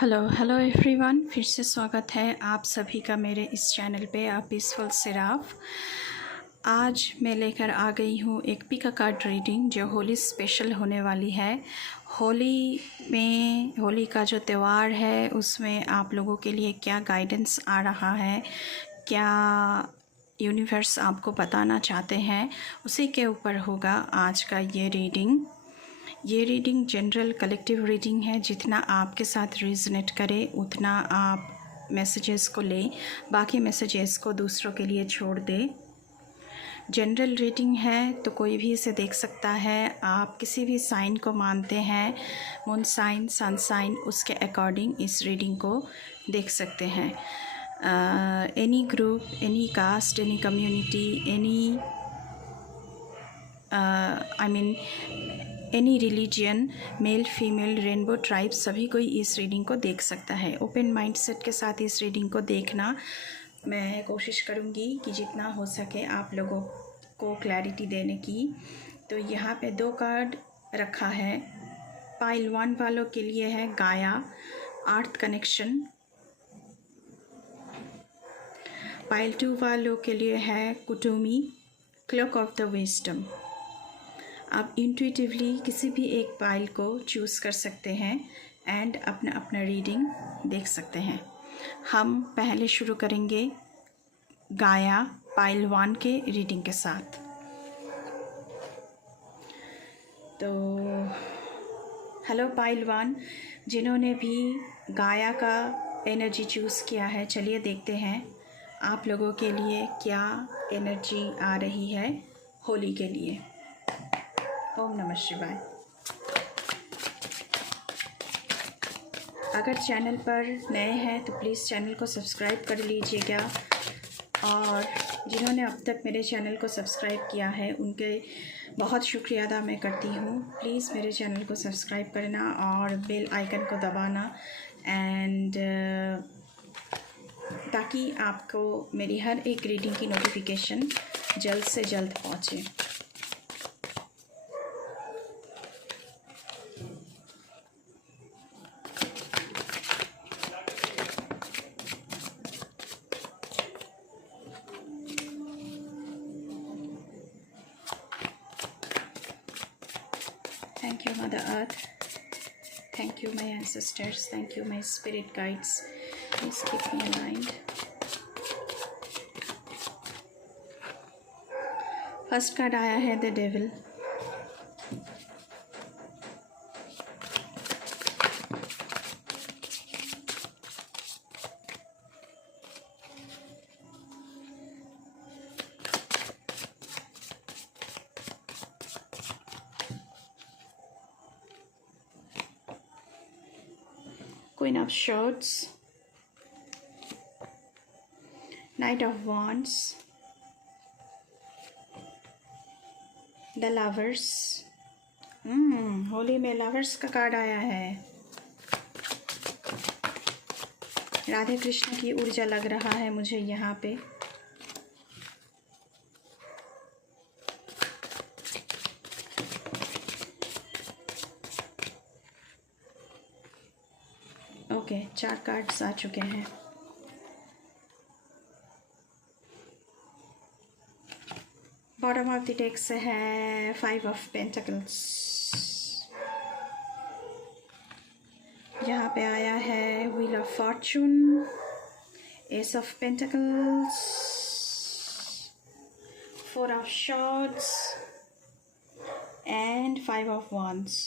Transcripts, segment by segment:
Hello everyone, फिर से स्वागत है आप सभी का मेरे इस चैनल पे पीसफुल सिराफ। आज मैं लेकर आ गई हूँ एक पिका कार्ड रीडिंग जो होली स्पेशल होने वाली है। होली का जो त्यौहार है उसमें आप लोगों के लिए क्या गाइडेंस आ रहा है, क्या यूनिवर्स आपको बताना चाहते हैं, उसी के ऊपर होगा आज का ये रीडिंग। ये रीडिंग जनरल कलेक्टिव रीडिंग है। जितना आपके साथ रेजोनेट करे उतना आप मैसेजेस को लें, बाकी मैसेजेस को दूसरों के लिए छोड़ दें। जनरल रीडिंग है तो कोई भी इसे देख सकता है। आप किसी भी साइन को मानते हैं, मून साइन, सन साइन, उसके अकॉर्डिंग इस रीडिंग को देख सकते हैं। Any group, any caste, any community, any religion, male female, rainbow tribe, सभी कोई इस रीडिंग को देख सकता है। ओपन माइंडसेट के साथ इस रीडिंग को देखना। मैं कोशिश करूँगी कि जितना हो सके आप लोगों को क्लैरिटी देने की। तो यहाँ पे 2 कार्ड रखा है। पाइल 1 वालों के लिए है गाया, अर्थ कनेक्शन। पाइल 2 वालों के लिए है कुटुमी, क्लॉक ऑफ द विजडम। आप इंट्यूटिवली किसी भी एक पाइल को चूज़ कर सकते हैं एंड अपना रीडिंग देख सकते हैं। हम पहले शुरू करेंगे गाया पाइल 1 के रीडिंग के साथ। तो हेलो पाइल 1, जिन्होंने भी गाया का एनर्जी चूज़ किया है, चलिए देखते हैं आप लोगों के लिए क्या एनर्जी आ रही है होली के लिए। ओम नमः शिवाय। अगर चैनल पर नए हैं तो प्लीज़ चैनल को सब्सक्राइब कर लीजिएगा, और जिन्होंने अब तक मेरे चैनल को सब्सक्राइब किया है उनके बहुत शुक्रिया अदा मैं करती हूँ। प्लीज़ मेरे चैनल को सब्सक्राइब करना और बेल आइकन को दबाना एंड ताकि आपको मेरी हर एक रीडिंग की नोटिफिकेशन जल्द से जल्द पहुँचे। Thank you, Mother Earth. Thank you, my ancestors. Thank you, my spirit guides. Please keep me aligned. First card आया है the devil. Queen of Swords, Knight of Wands, The Lovers। Holi में lovers का card आया है। राधे कृष्ण की ऊर्जा लग रहा है मुझे यहाँ पे। ओके, 4 कार्ड्स आ चुके हैं। बॉटम ऑफ द डेक से है 5 ऑफ पेंटिकल्स। यहाँ पे आया है wheel of Fortune, S of pentacles, 4 of shorts and 5 of wands,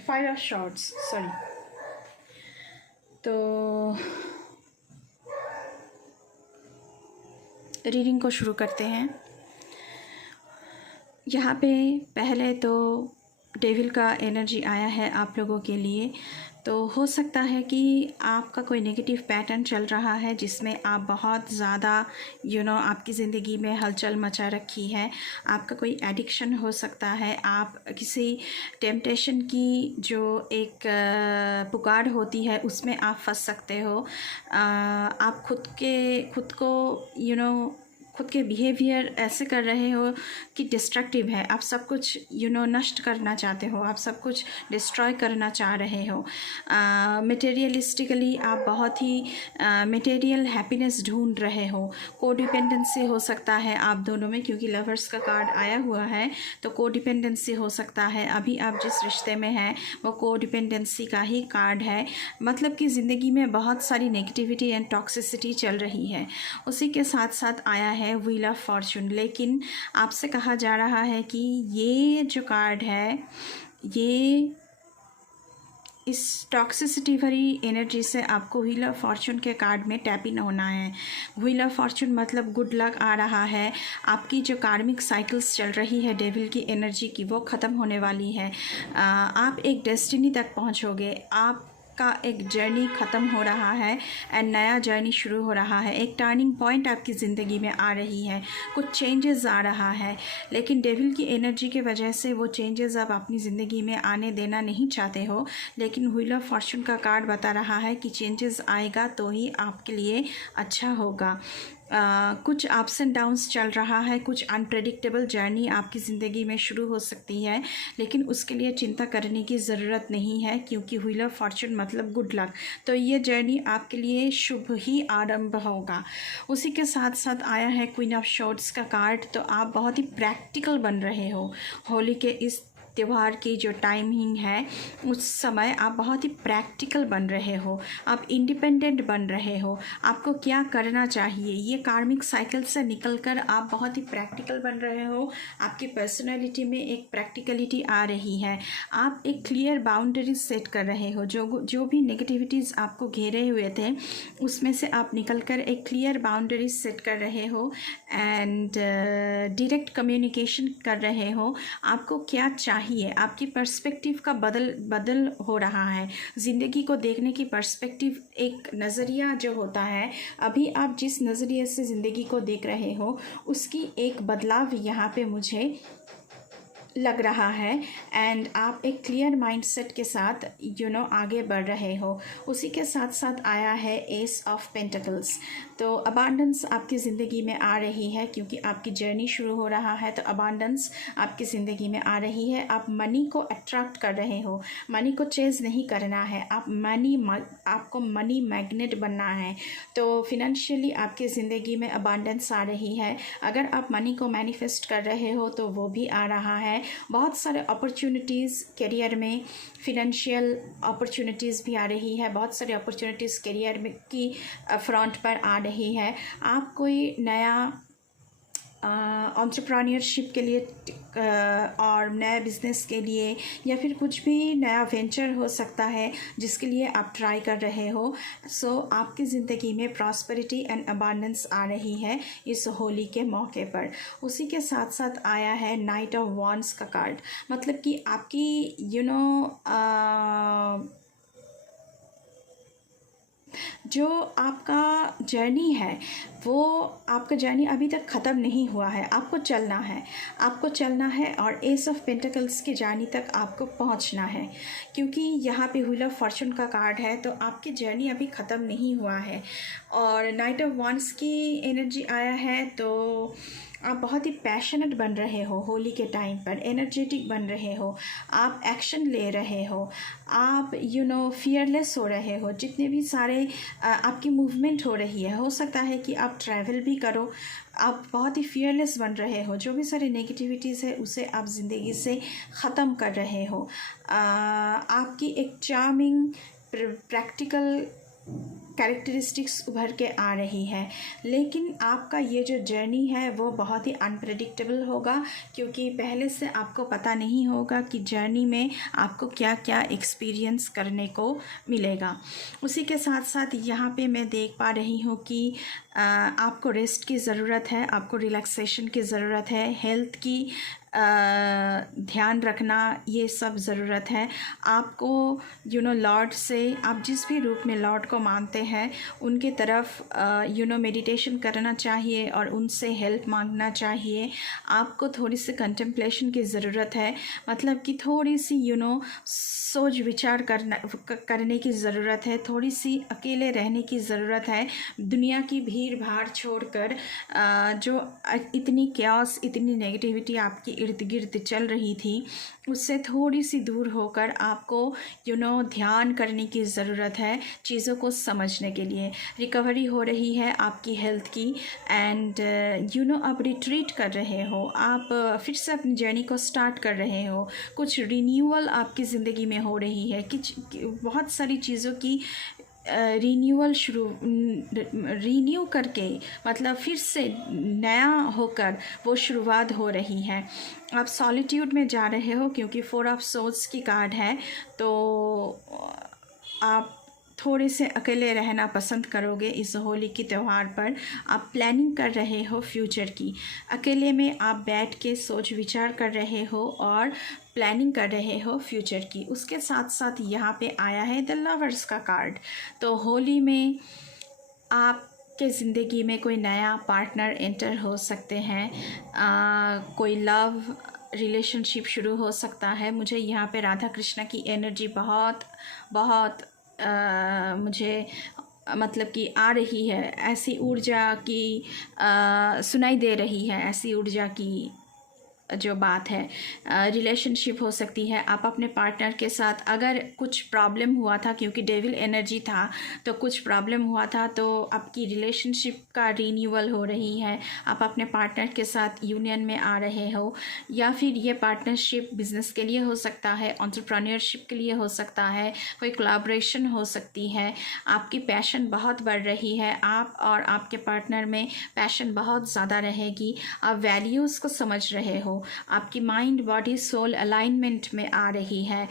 5 of shorts, sorry. तो रीडिंग को शुरू करते हैं। यहाँ पे पहले तो डेविल का एनर्जी आया है आप लोगों के लिए। तो हो सकता है कि आपका कोई नेगेटिव पैटर्न चल रहा है जिसमें आप बहुत ज़्यादा आपकी ज़िंदगी में हलचल मचा रखी है। आपका कोई एडिक्शन हो सकता है। आप किसी टेम्पटेशन की जो एक पुकार होती है उसमें आप फंस सकते हो। आप खुद को खुद के बिहेवियर ऐसे कर रहे हो कि डिस्ट्रक्टिव है, आप सब कुछ नष्ट करना चाहते हो, आप सब कुछ डिस्ट्रॉय करना चाह रहे हो। मटेरियलिस्टिकली आप बहुत ही मटेरियल हैप्पीनेस ढूंढ रहे हो। कोडिपेंडेंसी हो सकता है आप दोनों में, क्योंकि लवर्स का कार्ड आया हुआ है, तो कोडिपेंडेंसी हो सकता है। अभी आप जिस रिश्ते में हैं वो कोडिपेंडेंसी का ही कार्ड है, मतलब कि ज़िंदगी में बहुत सारी नेगेटिविटी एंड टॉक्सिसिटी चल रही है। उसी के साथ साथ आया है व्हील ऑफ फॉर्चून, लेकिन आपसे कहा जा रहा है कि ये जो कार्ड है ये इस टॉक्सिसिटी भरी एनर्जी से आपको व्हील ऑफ फॉर्चून के कार्ड में टैप इन होना है। व्हील ऑफ फॉर्चून मतलब गुड लक आ रहा है, आपकी जो कार्मिक साइकिल्स चल रही है डेविल की एनर्जी की वो ख़त्म होने वाली है। आप एक डेस्टिनी तक पहुंचोगे, आप का एक जर्नी ख़त्म हो रहा है एंड नया जर्नी शुरू हो रहा है। एक टर्निंग पॉइंट आपकी ज़िंदगी में आ रही है, कुछ चेंजेस आ रहा है, लेकिन डेविल की एनर्जी के वजह से वो चेंजेस आप अपनी ज़िंदगी में आने देना नहीं चाहते हो। लेकिन व्हील ऑफ फॉर्चून का कार्ड बता रहा है कि चेंजेस आएगा तो ही आपके लिए अच्छा होगा। कुछ अप्स एंड डाउन्स चल रहा है, कुछ अनप्रेडिक्टेबल जर्नी आपकी ज़िंदगी में शुरू हो सकती है, लेकिन उसके लिए चिंता करने की ज़रूरत नहीं है, क्योंकि व्हील ऑफ फॉर्चून मतलब गुड लक। तो ये जर्नी आपके लिए शुभ ही आरंभ होगा। उसी के साथ साथ आया है क्वीन ऑफ शॉर्ट्स का कार्ड, तो आप बहुत ही प्रैक्टिकल बन रहे हो। होली के इस त्यौहार की जो टाइमिंग है उस समय आप बहुत ही प्रैक्टिकल बन रहे हो, आप इंडिपेंडेंट बन रहे हो, आपको क्या करना चाहिए ये कार्मिक साइकिल से निकलकर आप बहुत ही प्रैक्टिकल बन रहे हो। आपकी पर्सनालिटी में एक प्रैक्टिकलिटी आ रही है, आप एक क्लियर बाउंड्रीज सेट कर रहे हो। जो भी नेगेटिविटीज़ आपको घेरे हुए थे उसमें से आप निकलकर एक क्लियर बाउंड्रीज सेट कर रहे हो एंड डायरेक्ट कम्युनिकेशन कर रहे हो। आपको क्या चाहिए, आपकी पर्सपेक्टिव का बदल हो रहा है। ज़िंदगी को देखने की पर्सपेक्टिव, एक नज़रिया जो होता है, अभी आप जिस नज़रिए से ज़िंदगी को देख रहे हो उसकी एक बदलाव यहाँ पे मुझे लग रहा है एंड आप एक क्लियर माइंडसेट के साथ आगे बढ़ रहे हो। उसी के साथ साथ आया है एस ऑफ पेंटिकल्स, तो अबांडेंस आपकी ज़िंदगी में आ रही है, क्योंकि आपकी जर्नी शुरू हो रहा है तो अबांडेंस आपकी ज़िंदगी में आ रही है। आप मनी को अट्रैक्ट कर रहे हो, मनी को चेज़ नहीं करना है, आपको मनी मैग्नेट बनना है। तो फिनेंशियली आपकी ज़िंदगी में अबांडेंस आ रही है। अगर आप मनी को मैनिफेस्ट कर रहे हो तो वो भी आ रहा है। बहुत सारे अपॉर्चुनिटीज़ करियर में, फिनेंशियल अपॉर्चुनिटीज़ भी आ रही है, बहुत सारी अपॉर्चुनिटीज़ करियर में की फ्रंट पर आ रही है। आप कोई नया एंटरप्रेन्योरशिप के लिए और नए बिज़नेस के लिए या फिर कुछ भी नया वेंचर हो सकता है जिसके लिए आप ट्राई कर रहे हो। सो आपकी ज़िंदगी में प्रॉस्पेरिटी एंड अबांडेंस आ रही है इस होली के मौके पर। उसी के साथ साथ आया है नाइट ऑफ वॉन्ड्स का कार्ड, मतलब कि आपकी जो आपका जर्नी है वो आपका जर्नी अभी तक ख़त्म नहीं हुआ है, आपको चलना है और एस ऑफ पेंटिकल्स की जर्नी तक आपको पहुंचना है। क्योंकि यहाँ पे व्हील ऑफ फॉर्चून का कार्ड है तो आपकी जर्नी अभी ख़त्म नहीं हुआ है। और नाइट ऑफ वॉन्ड्स की एनर्जी आया है, तो आप बहुत ही पैशनेट बन रहे हो होली के टाइम पर, एनर्जेटिक बन रहे हो, आप एक्शन ले रहे हो, आप फियरलेस हो रहे हो। जितने भी सारे आपकी मूवमेंट हो रही है, हो सकता है कि आप ट्रैवल भी करो, आप बहुत ही फियरलेस बन रहे हो। जो भी सारे नेगेटिविटीज़ है उसे आप ज़िंदगी से ख़त्म कर रहे हो। आपकी एक चार्मिंग प्रैक्टिकल कैरेक्टरिस्टिक्स उभर के आ रही है, लेकिन आपका ये जो जर्नी है वो बहुत ही अनप्रेडिक्टेबल होगा, क्योंकि पहले से आपको पता नहीं होगा कि जर्नी में आपको क्या क्या एक्सपीरियंस करने को मिलेगा। उसी के साथ साथ यहाँ पे मैं देख पा रही हूँ कि आपको रेस्ट की ज़रूरत है, आपको रिलैक्सेशन की ज़रूरत है, हेल्थ की ध्यान रखना, ये सब ज़रूरत है आपको। लॉर्ड से आप जिस भी रूप में लॉर्ड को मानते हैं उनके तरफ मेडिटेशन करना चाहिए और उनसे हेल्प मांगना चाहिए। आपको थोड़ी सी कंटेम्पलेशन की ज़रूरत है, मतलब कि थोड़ी सी सोच विचार करने की ज़रूरत है, थोड़ी सी अकेले रहने की ज़रूरत है। दुनिया की भीड़ भाड़ छोड़कर जो इतनी क्यास, इतनी नेगेटिविटी आपकी इर्द गिर्द चल रही थी, उससे थोड़ी सी दूर होकर आपको ध्यान करने की ज़रूरत है चीज़ों को समझने के लिए। रिकवरी हो रही है आपकी हेल्थ की, एंड आप रिट्रीट कर रहे हो, आप फिर से अपनी जर्नी को स्टार्ट कर रहे हो। कुछ रिन्यूअल आपकी ज़िंदगी में हो रही है कि बहुत सारी चीज़ों की रीन्यू करके, मतलब फिर से नया होकर वो शुरुआत हो रही है। आप सॉलिट्यूड में जा रहे हो क्योंकि 4 ऑफ सोर्ड्स की कार्ड है, तो आप थोड़े से अकेले रहना पसंद करोगे इस होली के त्यौहार पर। आप प्लानिंग कर रहे हो फ्यूचर की, अकेले में आप बैठ के सोच विचार कर रहे हो और प्लानिंग कर रहे हो फ्यूचर की। उसके साथ साथ यहाँ पे आया है द लवर्स का कार्ड। तो होली में आपके ज़िंदगी में कोई नया पार्टनर एंटर हो सकते हैं, कोई लव रिलेशनशिप शुरू हो सकता है। मुझे यहाँ पे राधा कृष्णा की एनर्जी बहुत बहुत मुझे मतलब कि आ रही है, ऐसी ऊर्जा की सुनाई दे रही है, ऐसी ऊर्जा की जो बात है। रिलेशनशिप हो सकती है आप अपने पार्टनर के साथ। अगर कुछ प्रॉब्लम हुआ था, क्योंकि डेविल एनर्जी था, तो कुछ प्रॉब्लम हुआ था, तो आपकी रिलेशनशिप का रीन्यूअल हो रही है। आप अपने पार्टनर के साथ यूनियन में आ रहे हो, या फिर ये पार्टनरशिप बिजनेस के लिए हो सकता है, एंटरप्रेन्योरशिप के लिए हो सकता है, कोई कोलैबोरेशन हो सकती है। आपकी पैशन बहुत बढ़ रही है, आप और आपके पार्टनर में पैशन बहुत ज़्यादा रहेगी। आप वैल्यूज़ को समझ रहे हो, आपकी माइंड बॉडी सोल अलाइनमेंट में आ रही है।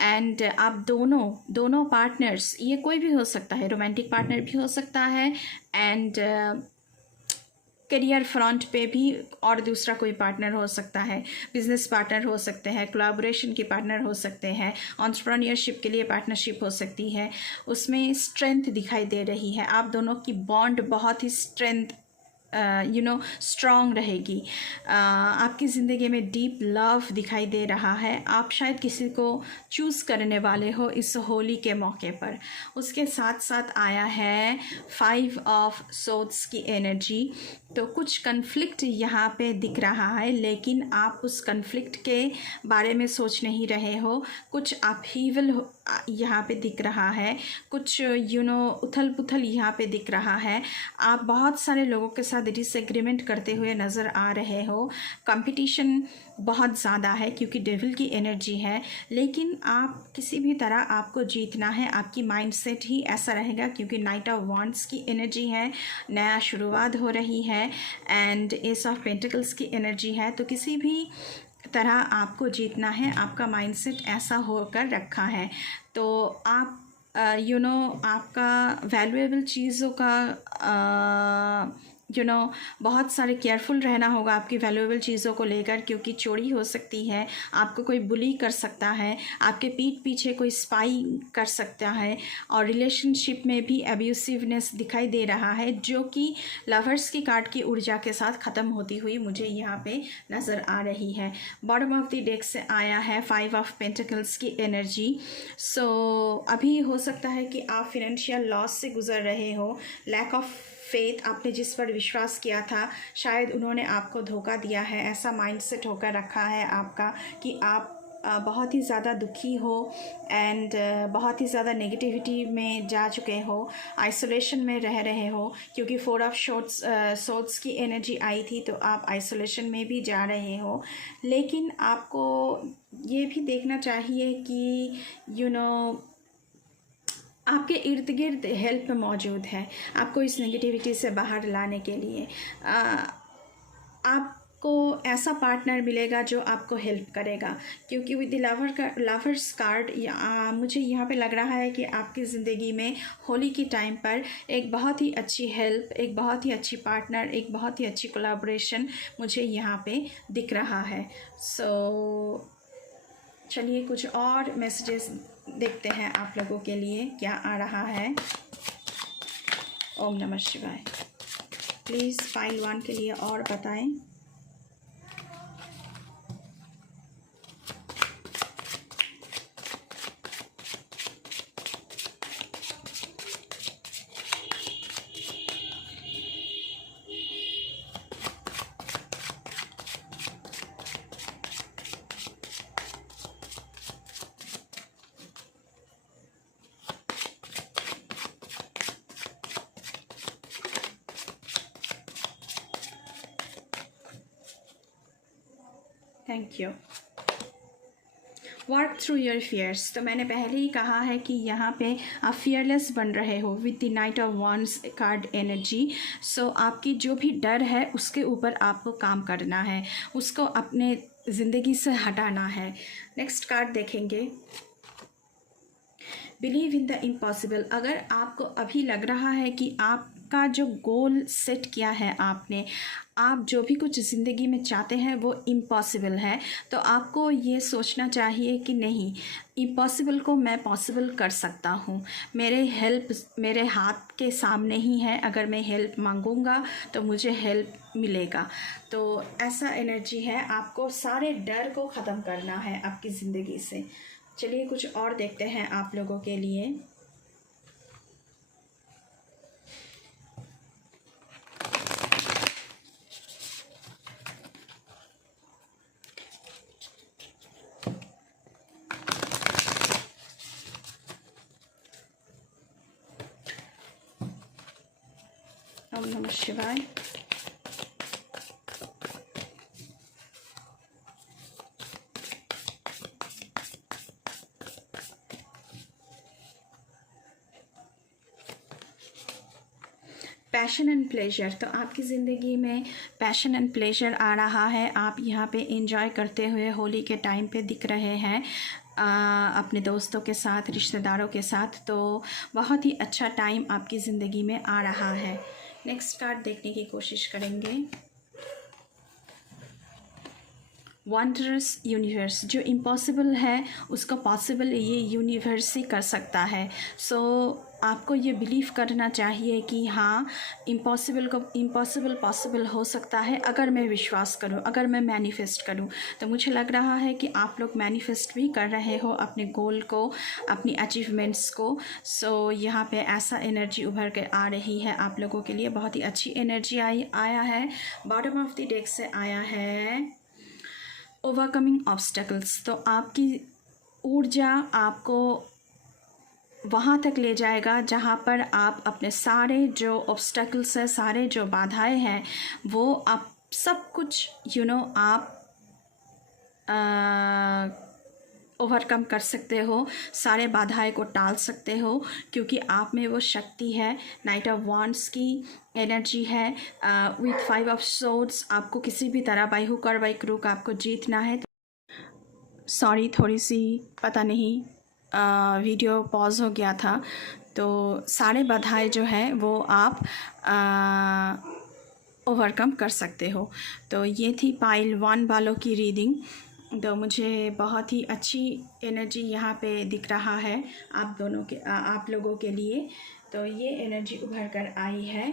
एंड आप दोनों पार्टनर्स, ये कोई भी हो सकता है, रोमांटिक पार्टनर भी हो सकता है, एंड करियर फ्रंट पे भी और दूसरा कोई पार्टनर हो सकता है, बिजनेस पार्टनर हो सकते हैं, कोलैबोरेशन के पार्टनर हो सकते हैं, एंटरप्रेन्योरशिप के लिए पार्टनरशिप हो सकती है। उसमें स्ट्रेंथ दिखाई दे रही है, आप दोनों की बॉन्ड बहुत ही स्ट्रॉन्ग रहेगी। आपकी ज़िंदगी में डीप लव दिखाई दे रहा है। आप शायद किसी को चूज़ करने वाले हो इस होली के मौके पर। उसके साथ साथ आया है 5 ऑफ सोर्ड्स की एनर्जी। तो कुछ कन्फ्लिक्ट यहाँ पे दिख रहा है, लेकिन आप उस कन्फ्लिक्ट के बारे में सोच नहीं रहे हो। कुछ अपहीवल यहाँ पे दिख रहा है, कुछ उथल पुथल यहाँ पे दिख रहा है। आप बहुत सारे लोगों के साथ डिसएग्रीमेंट करते हुए नज़र आ रहे हो। कंपटीशन बहुत ज़्यादा है क्योंकि डेविल की एनर्जी है, लेकिन आप किसी भी तरह आपको जीतना है। आपकी माइंडसेट ही ऐसा रहेगा क्योंकि नाइट ऑफ वॉन्ड्स की एनर्जी है, नया शुरुआत हो रही है, एंड एस ऑफ पेंटिकल्स की एनर्जी है। तो किसी भी तरह आपको जीतना है, आपका माइंडसेट ऐसा होकर रखा है। तो आप आपका वैल्यूएबल चीज़ों का बहुत सारे केयरफुल रहना होगा आपकी वैल्यूएबल चीज़ों को लेकर, क्योंकि चोरी हो सकती है, आपको कोई बुली कर सकता है, आपके पीठ पीछे कोई स्पाई कर सकता है, और रिलेशनशिप में भी अब्यूसिवनेस दिखाई दे रहा है, जो कि लवर्स की कार्ड की ऊर्जा के साथ ख़त्म होती हुई मुझे यहाँ पे नज़र आ रही है। बॉटम ऑफ द डेक से आया है 5 ऑफ पेंटिकल्स की एनर्जी। सो अभी हो सकता है कि आप फिनेंशियल लॉस से गुजर रहे हो, लैक ऑफ फेथ, आपने जिस पर विश्वास किया था शायद उन्होंने आपको धोखा दिया है। ऐसा माइंडसेट होकर रखा है आपका कि आप बहुत ही ज़्यादा दुखी हो, एंड बहुत ही ज़्यादा नेगेटिविटी में जा चुके हो, आइसोलेशन में रह रहे हो, क्योंकि 4 ऑफ सोर्ड्स की एनर्जी आई थी, तो आप आइसोलेशन में भी जा रहे हो। लेकिन आपको ये भी देखना चाहिए कि आपके इर्द गिर्द हेल्प मौजूद है आपको इस नेगेटिविटी से बाहर लाने के लिए। आप आपको ऐसा पार्टनर मिलेगा जो आपको हेल्प करेगा, क्योंकि विद द लवर्स कार्ड मुझे यहाँ पे लग रहा है कि आपकी ज़िंदगी में होली की टाइम पर एक बहुत ही अच्छी हेल्प, एक बहुत ही अच्छी पार्टनर, एक बहुत ही अच्छी कोलैबोरेशन मुझे यहाँ पे दिख रहा है। सो चलिए कुछ और मैसेजेस देखते हैं आप लोगों के लिए क्या आ रहा है। ओम नमः शिवाय। प्लीज़ पाइल 1 के लिए और बताएं। Thank you. Work through your fears, तो मैंने पहले ही कहा है कि यहाँ पे आप फियरलेस बन रहे हो with the knight of wands card energy. So आपकी जो भी डर है उसके ऊपर आपको काम करना है, उसको अपने ज़िंदगी से हटाना है। नेक्स्ट कार्ड देखेंगे, बिलीव इन द इम्पॉसिबल। अगर आपको अभी लग रहा है कि आपका जो गोल सेट किया है आपने, आप जो भी कुछ ज़िंदगी में चाहते हैं वो इम्पॉसिबल है, तो आपको ये सोचना चाहिए कि नहीं, इम्पॉसिबल को मैं पॉसिबल कर सकता हूँ। मेरे हेल्प मेरे हाथ के सामने ही है, अगर मैं हेल्प मांगूंगा तो मुझे हेल्प मिलेगा। तो ऐसा एनर्जी है, आपको सारे डर को ख़त्म करना है आपकी ज़िंदगी से। चलिए कुछ और देखते हैं आप लोगों के लिए। ओम नमः शिवाय। पैशन एंड प्लेजर, तो आपकी ज़िंदगी में पैशन एंड प्लेजर आ रहा है। आप यहाँ पे एंजॉय करते हुए होली के टाइम पे दिख रहे हैं अपने दोस्तों के साथ, रिश्तेदारों के साथ। तो बहुत ही अच्छा टाइम आपकी ज़िंदगी में आ रहा है। नेक्स्ट कार्ड देखने की कोशिश करेंगे। वंडरस यूनिवर्स, जो इम्पॉसिबल है उसको पॉसिबल ये यूनिवर्स ही कर सकता है। सो आपको ये बिलीव करना चाहिए कि हाँ, इम्पॉसिबल पॉसिबल हो सकता है अगर मैं विश्वास करूँ, अगर मैं मैनिफेस्ट करूँ। तो मुझे लग रहा है कि आप लोग मैनिफेस्ट भी कर रहे हो अपने गोल को, अपनी अचीवमेंट्स को। सो यहाँ पे ऐसा एनर्जी उभर के आ रही है आप लोगों के लिए। बहुत ही अच्छी एनर्जी आया है। बॉटम ऑफ द डेक से आया है ओवरकमिंग ऑब्स्टेकल्स। तो आपकी ऊर्जा आपको वहाँ तक ले जाएगा जहाँ पर आप अपने सारे जो ऑब्स्टेकल्स हैं, सारे जो बाधाएं हैं, वो आप सब कुछ आप ओवरकम कर सकते हो, सारे बाधाएं को टाल सकते हो, क्योंकि आप में वो शक्ति है। नाइट ऑफ वांड्स की एनर्जी है विथ 5 ऑफ सोर्ड्स। आपको किसी भी तरह बाई हुक और बाई क्रूक आपको जीतना है। सॉरी, थोड़ी सी पता नहीं वीडियो पॉज हो गया था। तो सारे बाधाएं जो है वो आप ओवरकम कर सकते हो। तो ये थी पाइल 1 वालों की रीडिंग। तो मुझे बहुत ही अच्छी एनर्जी यहाँ पे दिख रहा है आप लोगों के लिए। तो ये एनर्जी उभर कर आई है।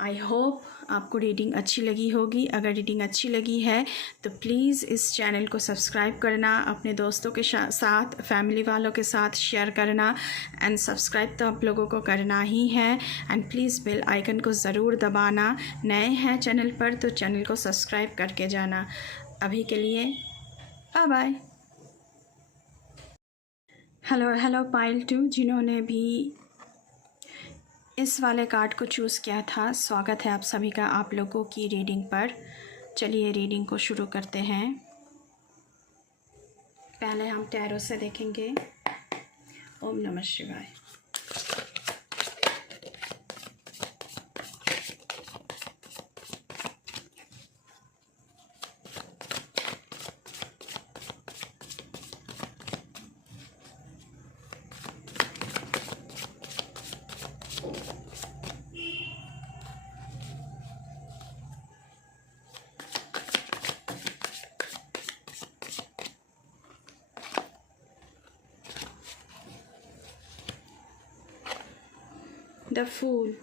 आई होप आपको रीडिंग अच्छी लगी होगी। अगर रीडिंग अच्छी लगी है तो प्लीज़ इस चैनल को सब्सक्राइब करना, अपने दोस्तों के साथ, फैमिली वालों के साथ शेयर करना। एंड सब्सक्राइब तो आप लोगों को करना ही है। एंड प्लीज़ बेल आइकन को ज़रूर दबाना। नए हैं चैनल पर तो चैनल को सब्सक्राइब करके जाना। अभी के लिए बाय बाय। हेलो पाइल 2, जिन्होंने भी इस वाले कार्ड को चूज़ किया था, स्वागत है आप सभी का आप लोगों की रीडिंग पर। चलिए रीडिंग को शुरू करते हैं। पहले हम टैरो से देखेंगे। ओम नमः शिवाय। The fool,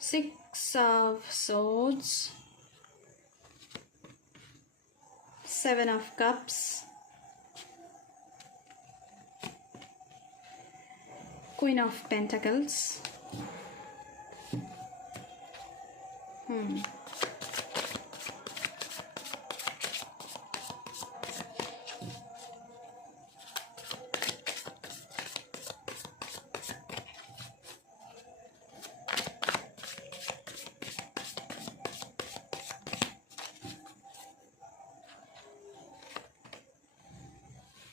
Six of Swords, Seven of Cups, Queen of Pentacles,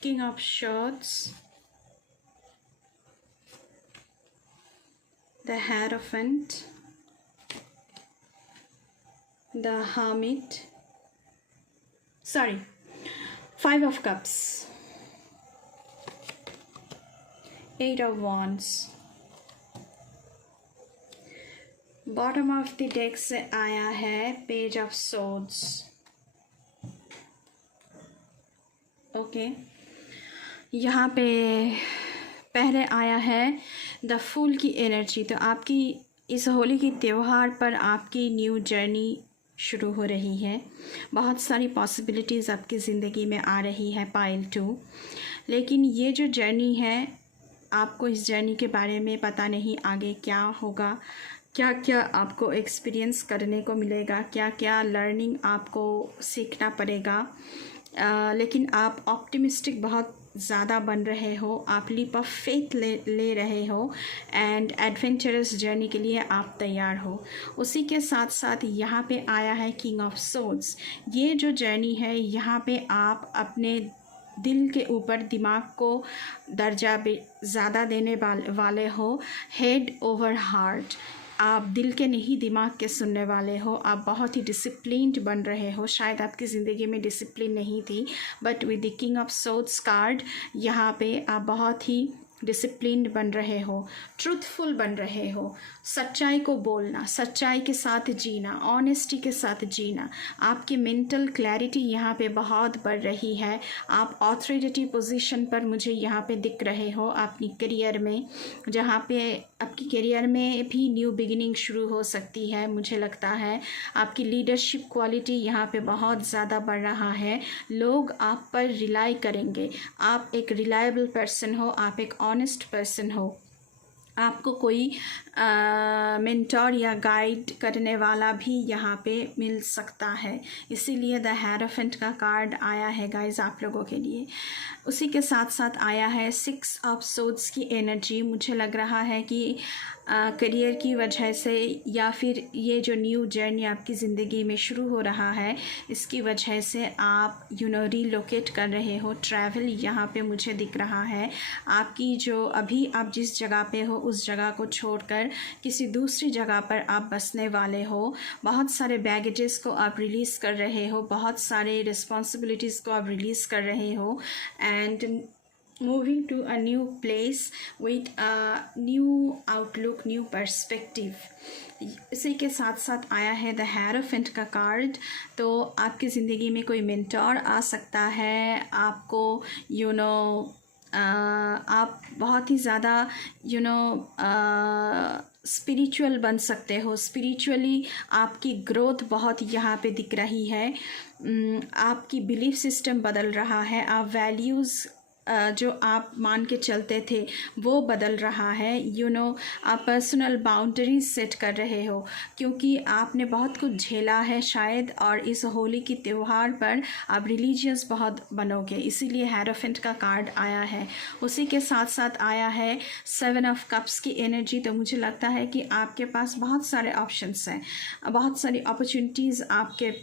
King of Swords, the Hierophant, the Hermit, Five of Cups, Eight of Wands. Bottom of the deck से आया है पेज ऑफ सोर्ड्स। ओके, यहाँ पे पहले आया है the fool की energy. तो आपकी इस होली की त्यौहार पर आपकी न्यू जर्नी शुरू हो रही है। बहुत सारी पॉसिबिलिटीज़ आपकी ज़िंदगी में आ रही है पाइल 2। लेकिन ये जो जर्नी है, आपको इस जर्नी के बारे में पता नहीं आगे क्या होगा, क्या क्या आपको एक्सपीरियंस करने को मिलेगा, क्या क्या लर्निंग आपको सीखना पड़ेगा। लेकिन आप ऑप्टिमिस्टिक बहुत ज़्यादा बन रहे हो, आप लीप ऑफ फेथ ले रहे हो एंड एडवेंचरस जर्नी के लिए आप तैयार हो। उसी के साथ साथ यहाँ पे आया है किंग ऑफ सोर्ड्स। ये जो जर्नी है, यहाँ पे आप अपने दिल के ऊपर दिमाग को दर्जा ज़्यादा देने वाले हो, हेड ओवर हार्ट। आप दिल के नहीं दिमाग के सुनने वाले हो। आप बहुत ही डिसिप्लिन्ड बन रहे हो। शायद आपकी ज़िंदगी में डिसिप्लिन नहीं थी, but with the king of swords card यहाँ पे आप बहुत ही डिसिप्लिन्ड बन रहे हो, ट्रूथफुल बन रहे हो। सच्चाई को बोलना, सच्चाई के साथ जीना, ऑनेस्टी के साथ जीना। आपकी मेंटल क्लैरिटी यहाँ पे बहुत बढ़ रही है। आप ऑथोरिटी पोजीशन पर मुझे यहाँ पे दिख रहे हो अपनी करियर में, जहाँ पे आपकी करियर में भी न्यू बिगिनिंग शुरू हो सकती है। मुझे लगता है आपकी लीडरशिप क्वालिटी यहाँ पे बहुत ज़्यादा बढ़ रहा है। लोग आप पर रिलाई करेंगे। आप एक रिलायबल पर्सन हो, आप एक ऑनेस्ट पर्सन हो। आपको कोई मेंटोर या गाइड करने वाला भी यहाँ पे मिल सकता है। इसीलिए द हेरोफेंट का कार्ड आया है गाइज आप लोगों के लिए। उसी के साथ साथ आया है सिक्स ऑफ सोर्ड्स की एनर्जी। मुझे लग रहा है कि करियर की वजह से या फिर ये जो न्यू जर्नी आपकी ज़िंदगी में शुरू हो रहा है, इसकी वजह से आप रीलोकेट कर रहे हो। ट्रैवल यहाँ पे मुझे दिख रहा है। आपकी जो अभी आप जिस जगह पे हो, उस जगह को छोड़कर किसी दूसरी जगह पर आप बसने वाले हो। बहुत सारे बैगेजेस को आप रिलीज़ कर रहे हो, बहुत सारे रिस्पॉन्सिबिलिटीज़ को आप रिलीज़ कर रहे हो and moving to a new place with a new outlook, new perspective। इसी के साथ साथ आया है द हेरोफेंट का कार्ड। तो आपकी ज़िंदगी में कोई मेंटोर आ सकता है। आपको आप बहुत ही ज़्यादा स्पिरिचुअल बन सकते हो। स्पिरिचुअली आपकी ग्रोथ बहुत यहाँ पे दिख रही है। आपकी बिलीफ सिस्टम बदल रहा है। आप वैल्यूज़ जो आप मान के चलते थे वो बदल रहा है। आप पर्सनल बाउंड्रीज सेट कर रहे हो, क्योंकि आपने बहुत कुछ झेला है शायद, और इस होली की त्यौहार पर आप रिलीजियस बहुत बनोगे। इसीलिए हेरोफेंट का कार्ड आया है। उसी के साथ साथ आया है सेवन ऑफ कप्स की एनर्जी। तो मुझे लगता है कि आपके पास बहुत सारे ऑप्शंस हैं, बहुत सारी अपॉर्चुनिटीज़ आपके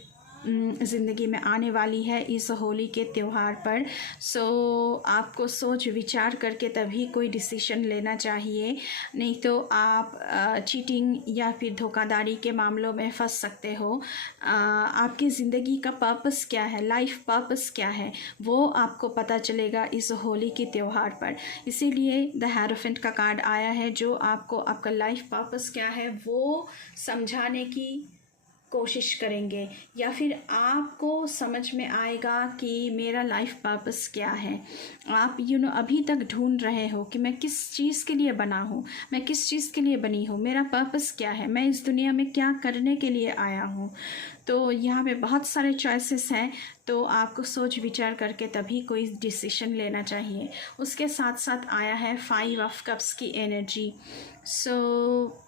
ज़िंदगी में आने वाली है इस होली के त्यौहार पर। सो आपको सोच विचार करके तभी कोई डिसीजन लेना चाहिए, नहीं तो आप चीटिंग या फिर धोखाधड़ी के मामलों में फंस सकते हो। आपकी ज़िंदगी का पर्पस क्या है, लाइफ पर्पस क्या है, वो आपको पता चलेगा इस होली के त्यौहार पर। इसीलिए द हेरोफेंट का कार्ड आया है जो आपको आपका लाइफ पर्पस क्या है वो समझाने की कोशिश करेंगे, या फिर आपको समझ में आएगा कि मेरा लाइफ पर्पस क्या है। आप अभी तक ढूंढ रहे हो कि मैं किस चीज़ के लिए बना हूँ, मैं किस चीज़ के लिए बनी हूँ, मेरा पर्पस क्या है, मैं इस दुनिया में क्या करने के लिए आया हूँ। तो यहाँ पे बहुत सारे चॉइसेस हैं, तो आपको सोच विचार करके तभी कोई डिसीजन लेना चाहिए। उसके साथ साथ आया है 5 ऑफ कप्स की एनर्जी। सो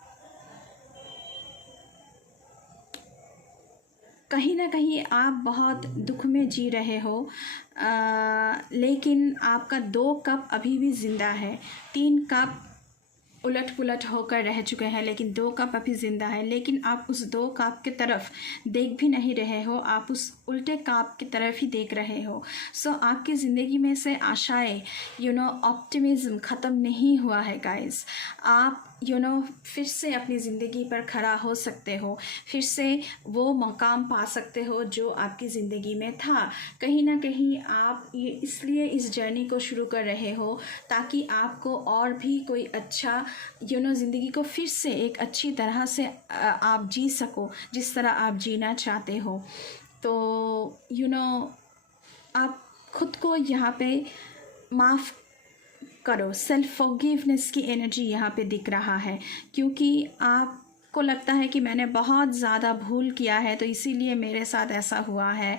कहीं ना कहीं आप बहुत दुख में जी रहे हो, लेकिन आपका 2 कप अभी भी ज़िंदा है। 3 कप उलट पुलट होकर रह चुके हैं, लेकिन 2 कप अभी ज़िंदा है। लेकिन आप उस 2 कप की तरफ देख भी नहीं रहे हो, आप उस उल्टे कप की तरफ ही देख रहे हो। सो आपकी ज़िंदगी में से आशाएं, ऑप्टिमिज़्म ख़त्म नहीं हुआ है गाइस। आप फिर से अपनी ज़िंदगी पर खड़ा हो सकते हो, फिर से वो मकाम पा सकते हो जो आपकी ज़िंदगी में था। कहीं ना कहीं आप ये इसलिए इस जर्नी को शुरू कर रहे हो ताकि आपको और भी कोई अच्छा ज़िंदगी को फिर से एक अच्छी तरह से आप जी सको जिस तरह आप जीना चाहते हो। तो आप खुद को यहाँ पे माफ़ करो। सेल्फ फॉरगिवनेस की एनर्जी यहाँ पे दिख रहा है, क्योंकि आपको लगता है कि मैंने बहुत ज़्यादा भूल किया है तो इसीलिए मेरे साथ ऐसा हुआ है।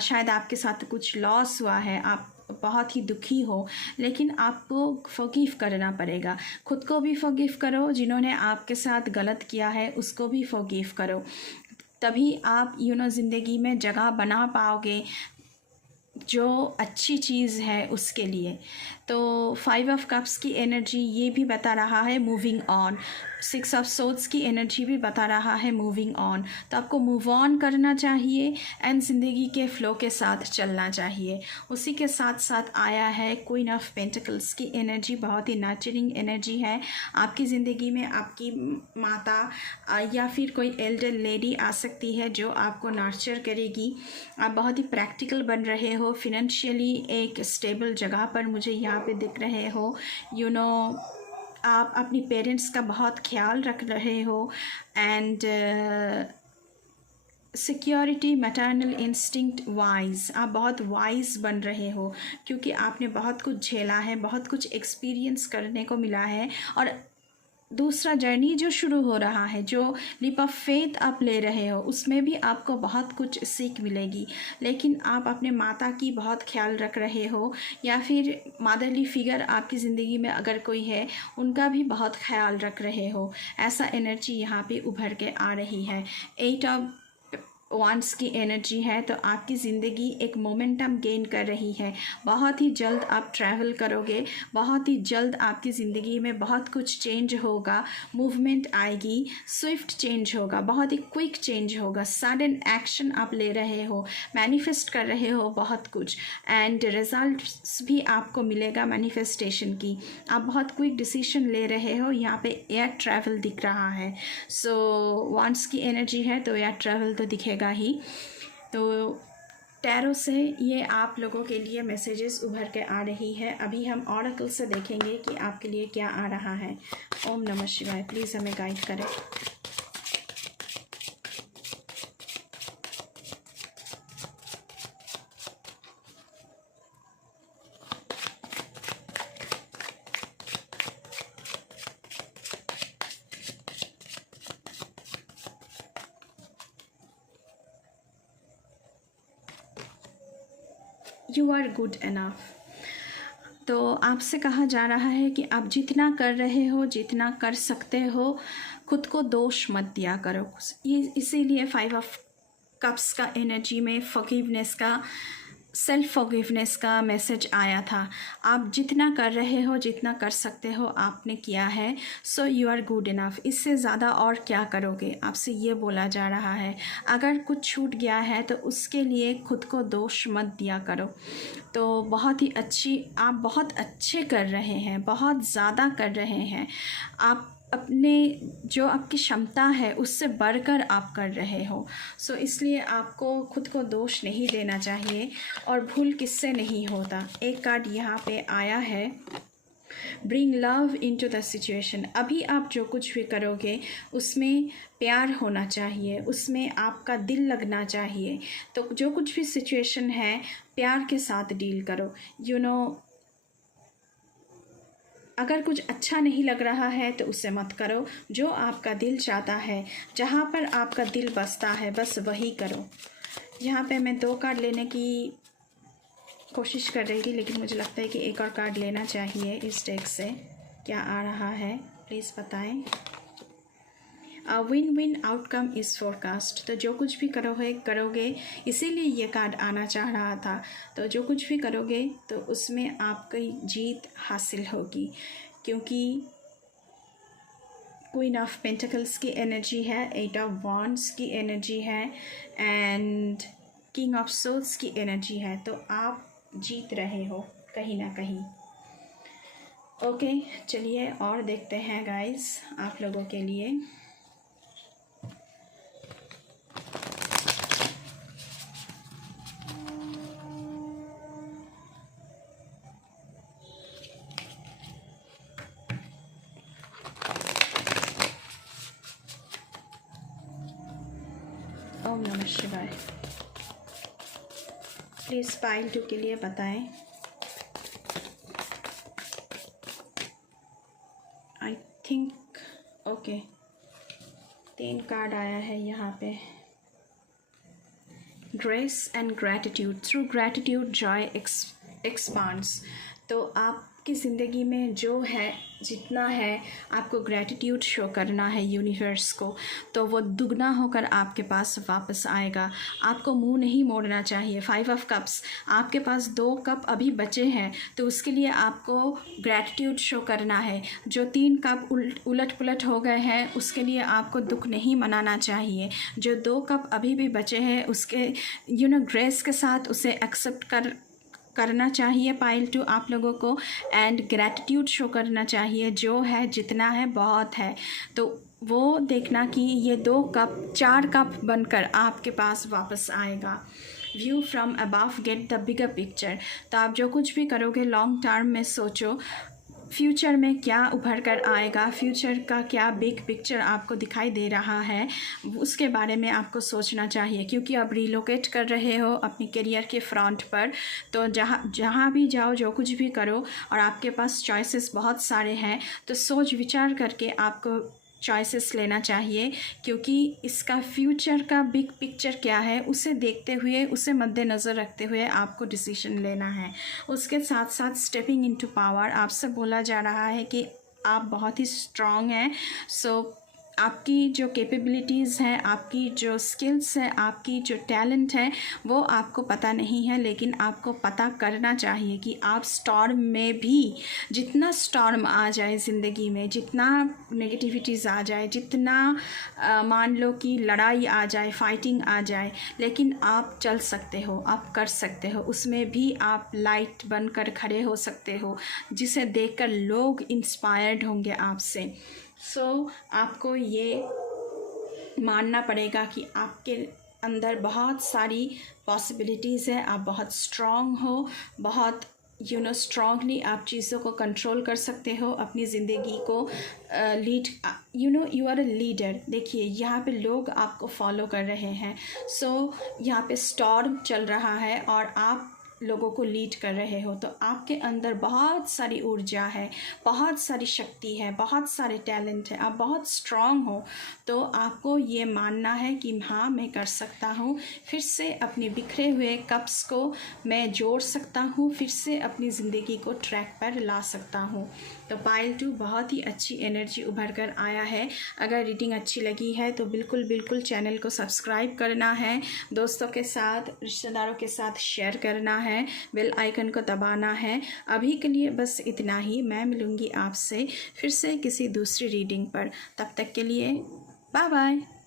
शायद आपके साथ कुछ लॉस हुआ है, आप बहुत ही दुखी हो, लेकिन आपको फॉरगिव करना पड़ेगा। खुद को भी फॉरगिव करो, जिन्होंने आपके साथ गलत किया है उसको भी फॉरगिव करो, तभी आप ज़िंदगी में जगह बना पाओगे जो अच्छी चीज़ है उसके लिए। तो 5 ऑफ कप्स की एनर्जी ये भी बता रहा है मूविंग ऑन। 6 ऑफ सोर्ड्स की एनर्जी भी बता रहा है मूविंग ऑन। तो आपको मूव ऑन करना चाहिए एंड ज़िंदगी के फ़्लो के साथ चलना चाहिए। उसी के साथ साथ आया है क्वीन ऑफ पेंटिकल्स की एनर्जी। बहुत ही नर्चरिंग एनर्जी है। आपकी ज़िंदगी में आपकी माता या फिर कोई एल्डर लेडी आ सकती है जो आपको नर्चर करेगी। आप बहुत ही प्रैक्टिकल बन रहे हो, फिनेंशियली एक स्टेबल जगह पर मुझे यहाँ पे दिख रहे हो। आप अपनी पेरेंट्स का बहुत ख्याल रख रहे हो and security, maternal instinct wise आप बहुत वाइज बन रहे हो, क्योंकि आपने बहुत कुछ झेला है, बहुत कुछ एक्सपीरियंस करने को मिला है। और दूसरा जर्नी जो शुरू हो रहा है, जो लीप ऑफ फेथ आप ले रहे हो, उसमें भी आपको बहुत कुछ सीख मिलेगी। लेकिन आप अपने माता की बहुत ख्याल रख रहे हो, या फिर मदरली फिगर आपकी ज़िंदगी में अगर कोई है उनका भी बहुत ख्याल रख रहे हो। ऐसा एनर्जी यहाँ पे उभर के आ रही है। 8 ऑफ वांड्स की एनर्जी है, तो आपकी ज़िंदगी एक मोमेंटम गेन कर रही है। बहुत ही जल्द आप ट्रैवल करोगे, बहुत ही जल्द आपकी ज़िंदगी में बहुत कुछ चेंज होगा, मूवमेंट आएगी, स्विफ्ट चेंज होगा, बहुत ही क्विक चेंज होगा। सडन एक्शन आप ले रहे हो, मैनिफेस्ट कर रहे हो बहुत कुछ, एंड रिजल्ट्स भी आपको मिलेगा मैनिफेस्टेशन की। आप बहुत क्विक डिसीजन ले रहे हो। यहाँ पे एयर ट्रैवल दिख रहा है। सो वांड्स की एनर्जी है तो एयर ट्रैवल तो दिखेगा ही। तो टैरो से ये आप लोगों के लिए मैसेजेस उभर के आ रही है। अभी हम ऑरेकल से देखेंगे कि आपके लिए क्या आ रहा है। ओम नमः शिवाय। प्लीज़ हमें गाइड करें। You are good enough. तो आपसे कहा जा रहा है कि आप जितना कर रहे हो, जितना कर सकते हो, खुद को दोष मत दिया करो। इसीलिए 5 ऑफ कप्स का एनर्जी में फॉरगिवनेस का सेल्फ फॉरगिवनेस का मैसेज आया था। आप जितना कर रहे हो, जितना कर सकते हो आपने किया है, so you are good enough. इससे ज़्यादा और क्या करोगे, आपसे ये बोला जा रहा है। अगर कुछ छूट गया है तो उसके लिए खुद को दोष मत दिया करो। तो बहुत ही अच्छी, आप बहुत अच्छे कर रहे हैं, बहुत ज़्यादा कर रहे हैं। आप अपने जो आपकी क्षमता है उससे बढ़कर आप कर रहे हो। सो इसलिए आपको खुद को दोष नहीं देना चाहिए, और भूल किससे नहीं होता। एक कार्ड यहाँ पे आया है, bring love into the situation. अभी आप जो कुछ भी करोगे उसमें प्यार होना चाहिए, उसमें आपका दिल लगना चाहिए। तो जो कुछ भी सिचुएशन है प्यार के साथ डील करो। अगर कुछ अच्छा नहीं लग रहा है तो उसे मत करो। जो आपका दिल चाहता है, जहाँ पर आपका दिल बसता है, बस वही करो। यहाँ पे मैं 2 कार्ड लेने की कोशिश कर रही थी, लेकिन मुझे लगता है कि एक और कार्ड लेना चाहिए इस डेक से। क्या आ रहा है प्लीज़ बताएं। Win win outcome is forecast. तो जो कुछ भी करोगे, इसीलिए ये कार्ड आना चाह रहा था। तो जो कुछ भी करोगे तो उसमें आपकी जीत हासिल होगी, क्योंकि क्वीन ऑफ पेंटिकल्स की एनर्जी है, 8 ऑफ वॉन्ड्स की एनर्जी है, एंड किंग ऑफ सोर्ड्स की एनर्जी है। तो आप जीत रहे हो कहीं ना कहीं। ओके, चलिए और देखते हैं गाइस आप लोगों के लिए। ओम नमः शिवाय। प्लीज़ पाइल 2 के लिए बताएं। आई थिंक ओके, 3 कार्ड आया है यहाँ पे। Grace and gratitude. Through gratitude Joy expands. तो आपकी ज़िंदगी में जो है, जितना है, आपको ग्रैटिट्यूड शो करना है यूनिवर्स को, तो वो दुगना होकर आपके पास वापस आएगा। आपको मुंह नहीं मोड़ना चाहिए। 5 ऑफ कप्स, आपके पास 2 कप अभी बचे हैं, तो उसके लिए आपको ग्रैटिट्यूड शो करना है। जो 3 कप उलट पुलट हो गए हैं उसके लिए आपको दुख नहीं मनाना चाहिए। जो 2 कप अभी भी बचे हैं उसके ग्रेस के साथ उसे एक्सेप्ट करना चाहिए पाइल 2 आप लोगों को, एंड ग्रैटिट्यूड शो करना चाहिए। जो है, जितना है, बहुत है। तो वो देखना कि ये 2 कप 4 कप बनकर आपके पास वापस आएगा। View from above, get the bigger picture. तो आप जो कुछ भी करोगे लॉन्ग टर्म में सोचो, फ्यूचर में क्या उभर कर आएगा, फ्यूचर का क्या बिग पिक्चर आपको दिखाई दे रहा है, उसके बारे में आपको सोचना चाहिए। क्योंकि आप रिलोकेट कर रहे हो अपनी करियर के फ्रंट पर, तो जहाँ भी जाओ, जो कुछ भी करो, और आपके पास चॉइसेस बहुत सारे हैं, तो सोच विचार करके आपको चॉइसेस लेना चाहिए। क्योंकि इसका फ्यूचर का बिग पिक्चर क्या है उसे देखते हुए, उसे मद्देनज़र रखते हुए आपको डिसीजन लेना है। उसके साथ साथ स्टेपिंग इनटू पावर, आपसे बोला जा रहा है कि आप बहुत ही स्ट्रॉन्ग हैं। सो आपकी जो कैपेबिलिटीज़ हैं, आपकी जो स्किल्स हैं, आपकी जो टैलेंट है, वो आपको पता नहीं है, लेकिन आपको पता करना चाहिए कि आप स्टॉर्म में भी, जितना स्टॉर्म आ जाए ज़िंदगी में, जितना नेगेटिविटीज़ आ जाए, जितना मान लो कि लड़ाई आ जाए, फाइटिंग आ जाए, लेकिन आप चल सकते हो, आप कर सकते हो। उसमें भी आप लाइट बनकर खड़े हो सकते हो, जिसे देखकर लोग इंस्पायर्ड होंगे आपसे। आपको ये मानना पड़ेगा कि आपके अंदर बहुत सारी पॉसिबिलिटीज़ है। आप बहुत स्ट्रॉन्ग हो, बहुत स्ट्रांगली आप चीज़ों को कंट्रोल कर सकते हो, अपनी ज़िंदगी को lead, you are a leader. देखिए यहाँ पे लोग आपको फॉलो कर रहे हैं। यहाँ पे स्टॉर्म चल रहा है और आप लोगों को लीड कर रहे हो, तो आपके अंदर बहुत सारी ऊर्जा है, बहुत सारी शक्ति है, बहुत सारे टैलेंट है, आप बहुत स्ट्रांग हो। तो आपको ये मानना है कि हाँ मैं कर सकता हूँ, फिर से अपने बिखरे हुए कप्स को मैं जोड़ सकता हूँ, फिर से अपनी ज़िंदगी को ट्रैक पर ला सकता हूँ। तो पाइल 2 बहुत ही अच्छी एनर्जी उभर कर आया है। अगर रीडिंग अच्छी लगी है तो बिल्कुल चैनल को सब्सक्राइब करना है, दोस्तों के साथ, रिश्तेदारों के साथ शेयर करना है, बेल आइकन को दबाना है। अभी के लिए बस इतना ही। मैं मिलूँगी आपसे फिर से किसी दूसरी रीडिंग पर। तब तक के लिए बाय बाय।